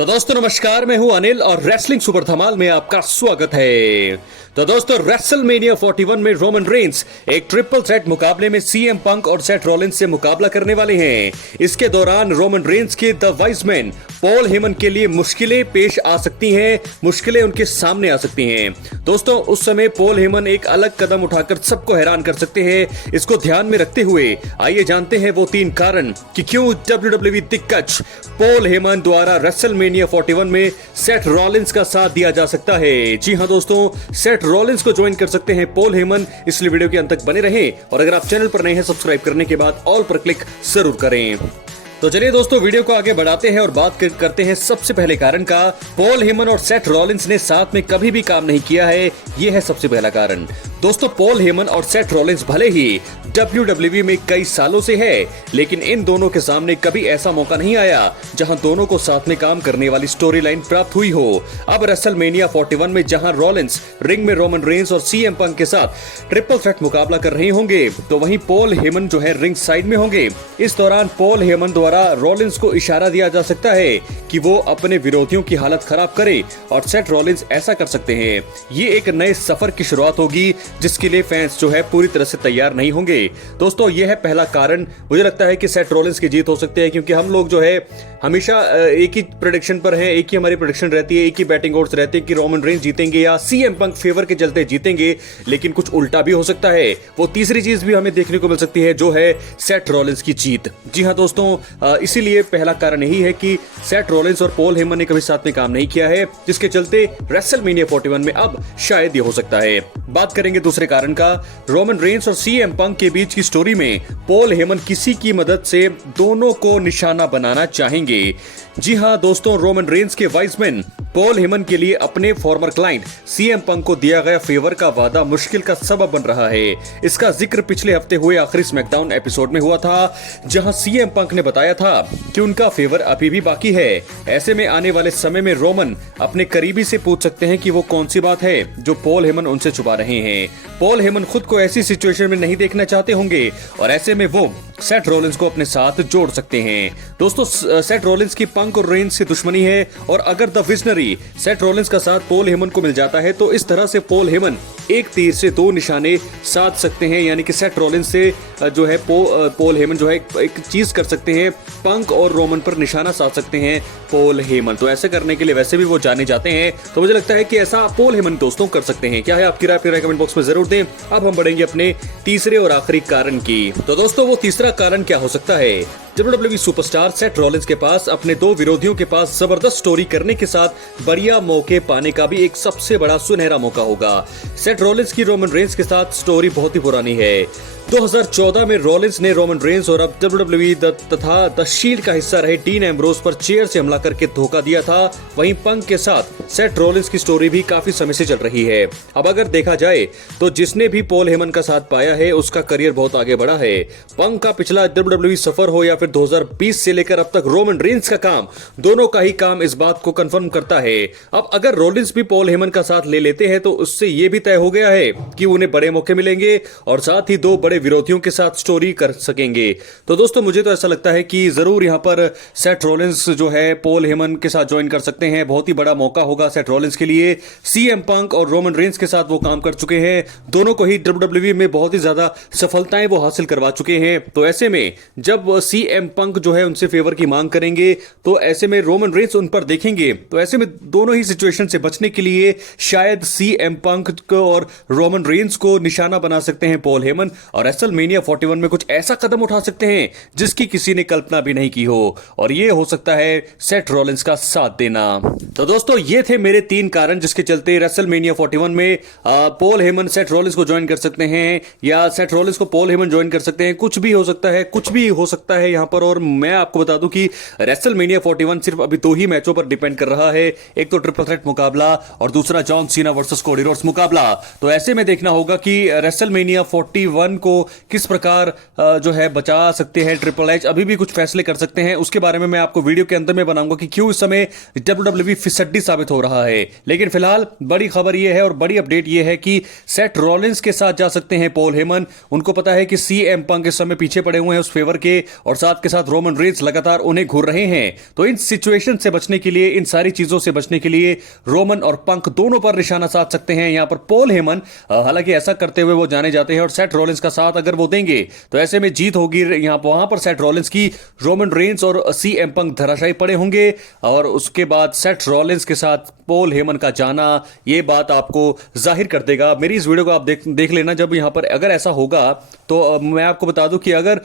तो दोस्तों नमस्कार, मैं हूं अनिल और रेसलिंग सुपर धमाल में आपका स्वागत है। तो दोस्तों रेसलमेनिया 41 में रोमन रेंस एक ट्रिपल थ्रेट मुकाबले में सीएम पंक और सेथ रॉलिंस से मुकाबला करने वाले हैं। इसके दौरान रोमन रेंस के the wise man Paul Heyman के लिए मुश्किलें पेश आ सकती हैं, मुश्किलें उनके सामने आ सकती हैं। दोस्तों उस समय पॉल हेमन एक अलग कदम उठाकर सबको हैरान कर सकते हैं। इसको ध्यान में रखते हुए आइए जानते हैं वो 3 कारण कि क्यों WWE दिग्गज पॉल हेमन द्वारा रेसलमेनिया 41 में सेथ रॉलिंस का साथ दिया जा सकता है। जी हां दोस्तों, सेथ रॉलिंस को ज्वाइन कर सकते हैं पॉल हेमन। इसलिए वीडियो के अंत तक बने रहें और अगर आप चैनल पर नए हैं सब्सक्राइब करने के बाद ऑल पर क्लिक जरूर करें। तो चलिए दोस्तों वीडियो को आगे बढ़ाते हैं और बात करते हैं सबसे पहले कारण का। पॉल हेमन और सेथ रॉलिंस ने साथ में कभी भी काम नहीं किया है, यह है सबसे पहला कारण। दोस्तों पॉल हेमन और सेथ रॉलिंस भले ही WWE में कई सालों से है, लेकिन इन दोनों के सामने कभी ऐसा मौका नहीं आया जहां दोनों को साथ में काम करने वाली स्टोरी लाइन प्राप्त हुई हो। अब रेसलमेनिया 41 में जहां रॉलिंस रिंग में रोमन रेंस और सीएम पंक के साथ ट्रिपल थ्रेट मुकाबला कर रहे होंगे, तो वहीं पॉल हेमन जो है रिंग साइड में होंगे। इस दौरान पॉल हेमन द्वारा रॉलिंस को इशारा दिया जा सकता है कि वो अपने विरोधियों की हालत खराब करे और सेथ रॉलिंस ऐसा कर सकते हैं। ये एक नए सफर की शुरुआत होगी जिसके लिए फैंस जो है पूरी तरह से तैयार नहीं होंगे। दोस्तों यह है पहला कारण। मुझे लगता है कि सेथ रॉलिंस की जीत हो सकती है, क्योंकि हम लोग जो है हमेशा एक ही प्रेडिक्शन पर हैं, एक ही हमारी प्रेडिक्शन रहती है, एक ही बैटिंग ओड्स रहते हैं कि रोमन रेंस जीतेंगे या सीएम पंक फेवर के चलते जीतेंगे, लेकिन कुछ उल्टा भी हो सकता है। वो तीसरी चीज भी हमें देखने को मिल सकती है जो है सेथ रॉलिंस की जीत। जी हां दोस्तों, इसीलिए पहला कारण यही है कि सेथ रॉलिंस और पॉल हेमन ने कभी साथ में काम नहीं किया है, जिसके चलते रेसलमेनिया 41 में अब शायद ये हो सकता है। बात करेंगे दूसरे कारण का। रोमन रेंस और सीएम पंक के बीच की स्टोरी में पॉल हेमन किसी की मदद से दोनों को निशाना बनाना चाहेंगे। जी हां दोस्तों, रोमन रेंस के वाइजमैन पॉल हेमन के लिए अपने फॉर्मर क्लाइंट सीएम पंक को दिया गया फेवर का वादा मुश्किल का सबब बन रहा है। इसका जिक्र पिछले हफ्ते हुए आखिरी स्मैकडाउन एपिसोड में हुआ था, जहां सीएम पंक ने बताया था कि उनका फेवर अभी भी बाकी है। ऐसे में आने वाले समय में रोमन अपने करीबी से पूछ सकते हैं कि वो कौन सी बात है जो पॉल हेमन उनसे छुपा रहे हैं। पॉल हेमन खुद को ऐसी सिचुएशन में नहीं देखना चाहते होंगे और ऐसे में वो सेथ रॉलिंस को अपने साथ जोड़ सकते हैं। दोस्तों सेथ रॉलिंस की पंक और रेंस से दुश्मनी है, और अगर द विजनरी सेथ रॉलिंस का साथ पॉल हेमन को मिल जाता है तो इस तरह से पॉल हेमन एक तीर से 2 निशाने साध सकते हैं। यानी कि सेथ रॉलिंस से जो है पॉल हेमन जो है एक चीज कर सकते हैं, पंक और रोमन पर निशाना साध सकते हैं पॉल हेमन। तो ऐसे करने के लिए वैसे भी वो जाने जाते हैं, तो मुझे लगता है कि ऐसा पॉल हेमन दोस्तों कर सकते हैं। क्या है आपकी राय? अपनी राय कमेंट बॉक्स में जरूर दें। अब हम बढ़ेंगे अपने तीसरे और आखिरी कारण की। तो दोस्तों वो तीसरा कारण क्या हो सकता है? WWE सुपरस्टार सेथ रॉलिंस के पास अपने 2 विरोधियों के पास जबरदस्त स्टोरी करने के साथ बढ़िया मौके पाने का भी एक सबसे बड़ा सुनहरा मौका होगा। सेथ रॉलिंस की रोमन रेंस के साथ स्टोरी बहुत ही पुरानी है। 2014 में रॉलिंस ने रोमन रेंस और अब WWE तथा द शील्ड का हिस्सा रहे डीन एम्ब्रोस पर चेयर से हमला करके धोखा दिया था। वहीं पंक के साथ सेथ रॉलिंस की स्टोरी भी काफी समय से चल रही है। अब अगर देखा जाए तो जिसने भी पॉल हेमन का साथ पाया है उसका करियर बहुत आगे बढ़ा है। पंक का पिछला WWE सफर हो या फिर 2020 से लेकर अब तक रोमन रेंस का काम, दोनों का ही काम इस बात को कंफर्म करता है। अब अगर रॉलिंस भी पॉल हेमन का साथ ले लेते हैं तो उससे यह भी तय हो गया है कि उन्हें बड़े मौके मिलेंगे और साथ ही 2 बड़े विरोधियों के साथ स्टोरी कर सकेंगे। तो दोस्तों मुझे तो ऐसा लगता है कि जरूर यहां पर सेथ रॉलिंस जो है पॉल हेमन के साथ ज्वाइन कर सकते हैं। बहुत ही बड़ा मौका होगा सेथ रॉलिंस के लिए। सीएम पंक और रोमन रेंस के साथ वो काम कर चुके हैं, दोनों को ही WWE में बहुत ही ज्यादा सफलताएं वो हासिल करवा चुके हैं। तो ऐसे में जब सीएम पंक जो है उनसे फेवर की मांग करेंगे तो ऐसे में रोमन रेंस उन पर देखेंगे, तो ऐसे में दोनों ही सिचुएशन से बचने के लिए शायद सीएम पंक को और रोमन रेंस को निशाना बना सकते हैं पॉल हेमन और रेसलमेनिया 41 में कुछ ऐसा कदम उठा सकते हैं जिसकी किसी ने कल्पना भी नहीं की हो, और ये हो सकता है सेथ रॉलिंस का साथ देना। तो दोस्तों ये थे मेरे 3 कारण जिसके चलते रेसलमेनिया 41 में पॉल हेमन सेथ रॉलिंस को ज्वाइन कर सकते हैं या सेथ रॉलिंस को पॉल हेमन ज्वाइन कर सकते हैं। कुछ भी हो सकता है, कुछ भी हो सकता है यहां पर। और मैं आपको बता दूं कि रेसलमेनिया 41 सिर्फ अभी 2 ही मैचों पर डिपेंड कर रहा है, एक तो ट्रिपल थ्रेट मुकाबला और दूसरा John Cena versus Cody Rhodes मुकाबला। तो ऐसे में देखना होगा कि रेसलमेनिया 41 को को किस प्रकार जो है बचा सकते हैं ट्रिपल एच, अभी भी कुछ फैसले कर सकते हैं, उसके बारे में मैं आपको वीडियो के अंदर में बनाऊंगा कि क्यों इस समय WWE फिसड्डी साबित हो रहा है। लेकिन फिलहाल बड़ी खबर यह है और बड़ी अपडेट यह है कि सेथ रॉलिंस के साथ जा सकते हैं पॉल हेमन। उनको पता है कि CM पंक इस समय पीछे पड़े हुए हैं उस फेवर के, और साथ के साथ रोमन रेंस लगातार उन्हें घूर रहे हैं। तो इन सिचुएशन से बचने के लिए, इन सारी चीजों से बचने के लिए रोमन और पंक दोनों पर निशाना साध सकते हैं यहां पर पॉल हेमन। हालांकि ऐसा करते हुए वो जाने जाते हैं, और सेथ रॉलिंस का साथ अगर वो देंगे तो ऐसे में जीत होगी यहां वहां पर सेथ रॉलिंस की। रोमन रेंस और CM पंक धराशायी पड़े होंगे, और उसके बाद सेथ रॉलिंस के साथ पॉल हेमन का जाना ये बात आपको जाहिर कर देगा। मेरी इस वीडियो को आप देख लेना जब यहां पर अगर ऐसा होगा तो मैं आपको बता दूं कि अगर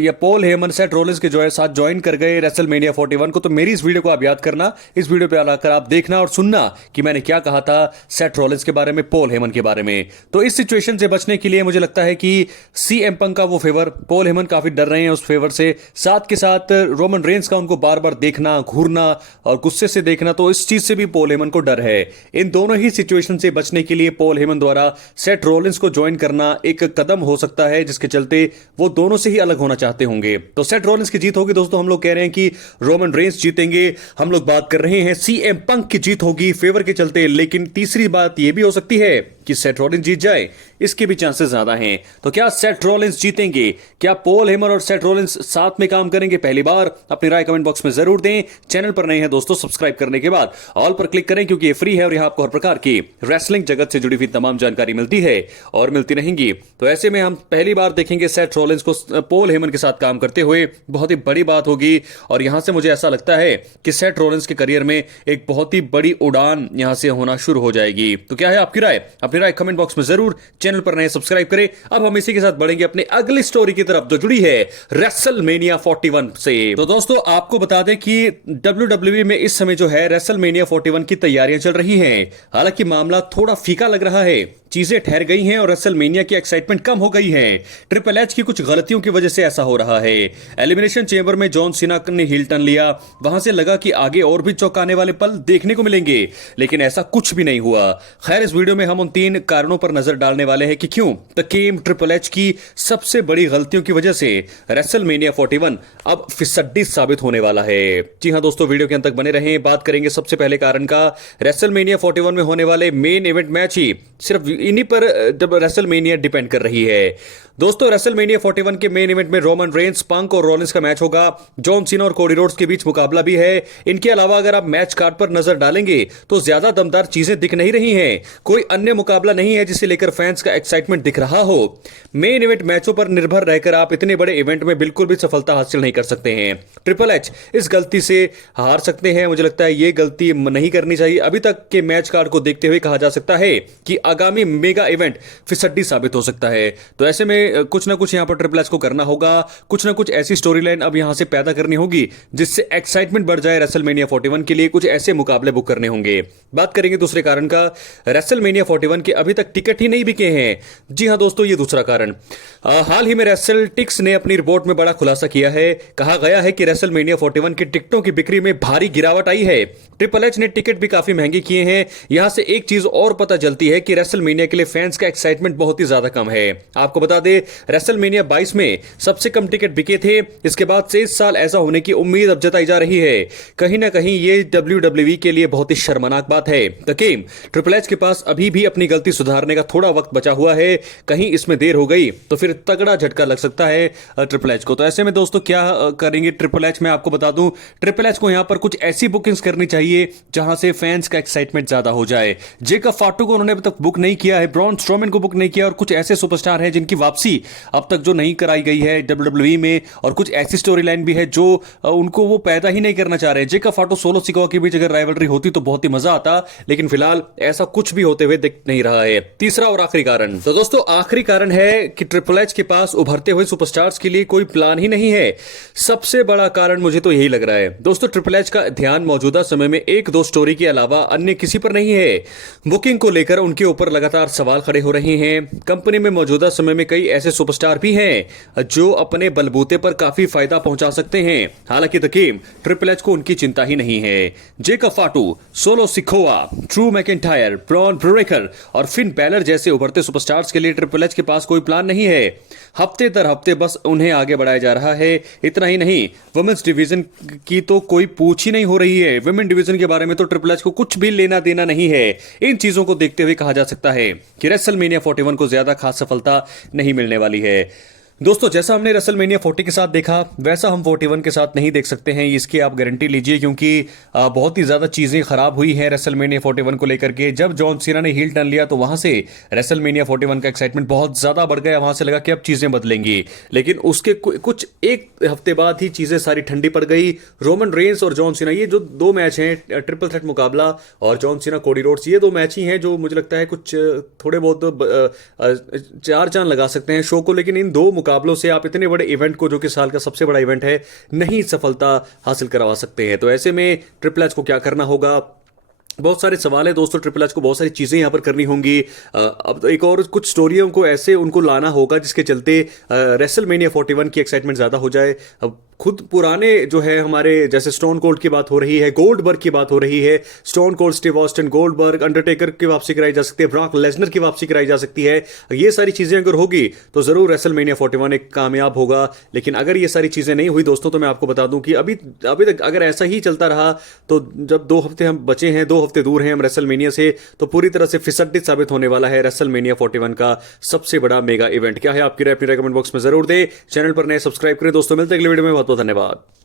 ये पॉल हेमन सेथ रॉलिंस के साथ ज्वाइन कर गए रेसलमेनिया 41 को, तो मेरी इस वीडियो को आप याद करना, इस वीडियो पे आकर आप देखना और सुनना कि मैंने क्या कहा था सेथ रॉलिंस के बारे में, पॉल हेमन के बारे में। तो इस सिचुएशन से बचने के लिए मुझे लगता है कि CM पंक का वो फेवर, पॉल हेमन काफी डर रहे हैं उस फेवर से, साथ के साथ रोमन रेंस का उनको बार बार देखना, घूरना और गुस्से से देखना, तो इस चीज से भी पॉल हेमन को डर है। इन दोनों ही सिचुएशन से बचने के लिए पॉल हेमन द्वारा सेथ रॉलिंस को ज्वाइन करना एक कदम हो सकता है, जिसके चलते वो दोनों से ही अलग होना चाहते होंगे। तो सेथ रॉलिंस की जीत होगी दोस्तों, हम लोग कह रहे हैं कि रोमन रेंस जीतेंगे, हम लोग बात कर रहे हैं CM पंक की जीत होगी फेवर के चलते। लेकिन तीसरी बात यह भी हो सकती है कि सेथ रॉलिंस जीत जाए, इसके भी चांसेस ज्यादा हैं। तो क्या सेथ रॉलिंस जीतेंगे? क्या पॉल हेमन और सेथ रॉलिंस साथ में काम करेंगे? पहली बार अपनी राय कमेंट बॉक्स में जरूर दें। चैनल पर नए हैं दोस्तों, सब्सक्राइब करने के बाद ऑल पर क्लिक करें, क्योंकि ये फ्री है और यहां आपको हर प्रकार की रेसलिंग जगत से जुड़ी हुई तमाम जानकारी मिलती है और मिलती रहेंगी। तो ऐसे में हम पहली बार देखेंगे सेथ रॉलिंस को पॉल हेमन के साथ काम करते हुए, बहुत ही बड़ी बात होगी। और यहां से मुझे ऐसा लगता है कि सेथ रॉलिंस के करियर में एक बहुत ही बड़ी उड़ान यहां से होना शुरू हो जाएगी। तो क्या है आपकी राय? अपनी राय कमेंट बॉक्स में जरूर, चैनल पर नए सब्सक्राइब करें। अब हम इसी के साथ बढ़ेंगे अपने अगली स्टोरी की तरफ जो जुड़ी है रेसलमेनिया 41 से। तो दोस्तों आपको बता दें कि WWE में इस समय जो है रेसलमेनिया 41 की तैयारियां चल रही हैं। हालांकि मामला थोड़ा फीका लग रहा है, चीजें ठहर गई हैं और रेसलमेनिया की एक्साइटमेंट कम हो गई है। ट्रिपल एच की कुछ गलतियों की वजह से ऐसा हो रहा है। एलिमिनेशन चेंबर में जॉन सीना ने हील टर्न लिया, वहां से लगा कि आगे और भी चौंकाने वाले पल देखने को मिलेंगे, लेकिन ऐसा कुछ भी नहीं हुआ। खैर, इस वीडियो में हम उन 3 कारणों पर नजर डालने वाले हैं कि क्यों तकीम ट्रिपल एच की सबसे बड़ी गलतियों की वजह से रेसलमेनिया 41 अब फिसड्डी साबित होने वाला है। जी हां दोस्तों, वीडियो के अंत तक बने रहें। बात करेंगे सबसे पहले कारण का। रेसलमेनिया 41 में होने वाले मेन इवेंट मैच ही सिर्फ इन्हीं पर रेसलमेनिया डिपेंड कर रही है। दोस्तों रेसलमेनिया 41 के मेन इवेंट में रोमन रेंस, पंक और रॉलिंस का मैच होगा। जॉन सीना और कोडी रोड्स के बीच मुकाबला भी है। इनके अलावा अगर आप मैच कार्ड पर नजर डालेंगे तो ज्यादा दमदार चीजें दिख नहीं रही हैं। कोई अन्य मुकाबला नहीं है जिसे लेकर फैंस का एक्साइटमेंट दिख रहा हो। मेन इवेंट मैचों पर निर्भर रहकर आप इतने बड़े इवेंट में बिल्कुल भी सफलता हासिल नहीं कर सकते हैं। ट्रिपल एच इस गलती से हार सकते हैं। मुझे लगता है यह गलती नहीं करनी चाहिए। अभी तक के मैच कार्ड को देखते हुए कहा जा सकता है कि आगामी मेगा इवेंट फिसड्डी साबित हो सकता है। तो ऐसे में कुछ ना कुछ यहां पर ट्रिपल एच को करना होगा, कुछ ना कुछ ऐसी स्टोरी लाइन अब यहां से पैदा करनी होगी जिससे एक्साइटमेंट बढ़ जाए। रेसलमेनिया 41 के लिए कुछ ऐसे मुकाबले बुक करने होंगे। बात करेंगे दूसरे कारण का। रेसलमेनिया 41 के अभी तक टिकट ही नहीं बिके हैं। जी हां दोस्तों, ये दूसरा कारण। हाल ही में रेसलटिक्स ने अपनी रिपोर्ट में बड़ा खुलासा किया है। कहा गया है कि रेसलमेनिया 41 की टिकटों की बिक्री में भारी गिरावट आई है। ट्रिपल एच ने टिकट भी काफी महंगे किए हैं। यहां से एक चीज और पता चलती है कि रेसलमेनिया के लिए फैंस का एक्साइटमेंट बहुत ही ज्यादा कम है। आपको बता दें, रेसलमेनिया 22 में सबसे कम टिकट बिके थे। इसके बाद से इस साल ऐसा होने की उम्मीद अब जताई जा रही है। कहीं ना कहीं ये WWE के लिए बहुत ही शर्मनाक बात है। तकीम ट्रिपल एच के पास अभी भी अपनी गलती सुधारने का थोड़ा वक्त बचा हुआ है। कहीं इसमें देर हो गई तो फिर तगड़ा झटका लग सकता है ट्रिपल एच को। तो ऐसे में दोस्तों क्या करेंगे ट्रिपल एच? मैं आपको बता दूं, ट्रिपल एच को यहां पर कुछ ऐसी बुकिंग्स करनी चाहिए जहां से फैंस का एक्साइटमेंट ज्यादा हो जाए। जेकब फाटू को उन्होंने अब तक बुक नहीं किया है, ब्रॉन स्ट्रोमैन को बुक नहीं किया, और कुछ ऐसे सुपरस्टार हैं जिनकी वापसी अब तक जो नहीं कराई गई है WWE में, और कुछ ऐसी स्टोरी लाइन भी है जो उनको वो पैदा ही नहीं करना चाह रहे हैं। जेकब फाटू सोलो सिकोआ के बीच अगर राइवलरी होती तो बहुत ही मजा आता, लेकिन फिलहाल ऐसा कुछ भी होते हुए दिख नहीं रहा है। तीसरा और आखिरी कारण। तो दोस्तों आखिरी कारण है कि ट्रिपल एच के पास उभरते हुए सुपरस्टार्स के लिए कोई प्लान ही नहीं है। सबसे बड़ा कारण मुझे तो यही लग रहा है। दोस्तों ट्रिपल एच का ध्यान मौजूदा समय में एक दो स्टोरी के अलावा अन्य किसी पर नहीं है। बुकिंग को लेकर उनके ऊपर लगातार सवाल खड़े हो रहे हैं। कंपनी में मौजूदा समय में कई ऐसे सुपरस्टार भी हैं जो अपने बलबूते पर काफी फायदा पहुंचा सकते हैं। हालांकि तकीम ट्रिपल एच को उनकी चिंता ही नहीं है। Jacob फाटू, solo Sikoa, Drew McIntyre, Bron Breakker और फिन बैलर जैसे उभरते सुपरस्टार्स के लिए ट्रिपल एच के पास कोई प्लान नहीं है। हफ्ते दर हफ्ते बस उन्हें आगे बढ़ाया जा रहा है। इतना ही नहीं, वुमेन्स डिवीजन की तो कोई पूछ ही नहीं हो रही है। वुमेन डिवीजन के बारे में तो ट्रिपल एच को कुछ भी लेना देना नहीं है। इन चीजों को देखते हुए कहा जा सकता है कि रेसलमेनिया 41 को ज्यादा खास सफलता नहीं मिलने वाली है। दोस्तों, जैसा हमने रेसलमेनिया 40 के साथ देखा वैसा हम 41 के साथ नहीं देख सकते हैं, इसकी आप गारंटी लीजिए, क्योंकि बहुत ही ज़्यादा चीज़ें खराब हुई हैं रेसलमेनिया 41 को लेकर के। जब जॉन सीना ने हील टर्न लिया तो वहां से रेसलमेनिया 41 का एक्साइटमेंट बहुत ज़्यादा बढ़ गया। वहां से लगा कि अब चीज़ें बदलेंगी, लेकिन उसके कुछ एक हफ्ते बाद ही चीज़ें सारी ठंडी पड़ गई। रोमन रेंस और जॉन सीना, ये जो दो मैच हैं, ट्रिपल थ्रेट मुकाबला और जॉन सीना कोडी रोड्स, ये दो मैच ही हैं जो मुझे लगता है कुछ थोड़े बहुत चार चांद लगा सकते हैं शो को। लेकिन इन दो मुकाबलों से आप इतने बड़े इवेंट को, जो कि साल का सबसे बड़ा इवेंट है, नहीं सफलता हासिल करवा सकते हैं। तो ऐसे में ट्रिपल एच को क्या करना होगा? बहुत सारे सवाल है दोस्तों। ट्रिपल एच को बहुत सारी चीज़ें यहाँ पर करनी होंगी। अब तो एक और कुछ स्टोरियों को ऐसे उनको लाना होगा जिसके चलते रेसलमेनिया 41 की एक्साइटमेंट ज़्यादा हो जाए। अब खुद पुराने जो है हमारे, जैसे स्टोन कोल्ड की बात हो रही है, गोल्डबर्ग की बात हो रही है, stone cold, Steve Austin, Goldberg, Undertaker की वापसी कराई जा सकती है, ब्रॉक लेसनर की वापसी कराई जा सकती है। ये सारी चीज़ें अगर होगी तो ज़रूर रेसलमेनिया 41 एक कामयाब होगा। लेकिन अगर ये सारी चीज़ें नहीं हुई दोस्तों, तो मैं आपको बता दूं कि अभी तक अगर ऐसा ही चलता रहा तो जब 2 हफ्ते हम बचे हैं, 2 हफ्ते दूर हैं हम रेसलमेनिया से, तो पूरी तरह से फिसड्डित साबित होने वाला है रेसलमेनिया 41 का सबसे बड़ा मेगा इवेंट। क्या है आपकी राय? अपनी रेकमेंड बॉक्स में जरूर दे। चैनल पर नए सब्सक्राइब करें दोस्तों। मिलते हैं अगले वीडियो में। बहुत बहुत धन्यवाद।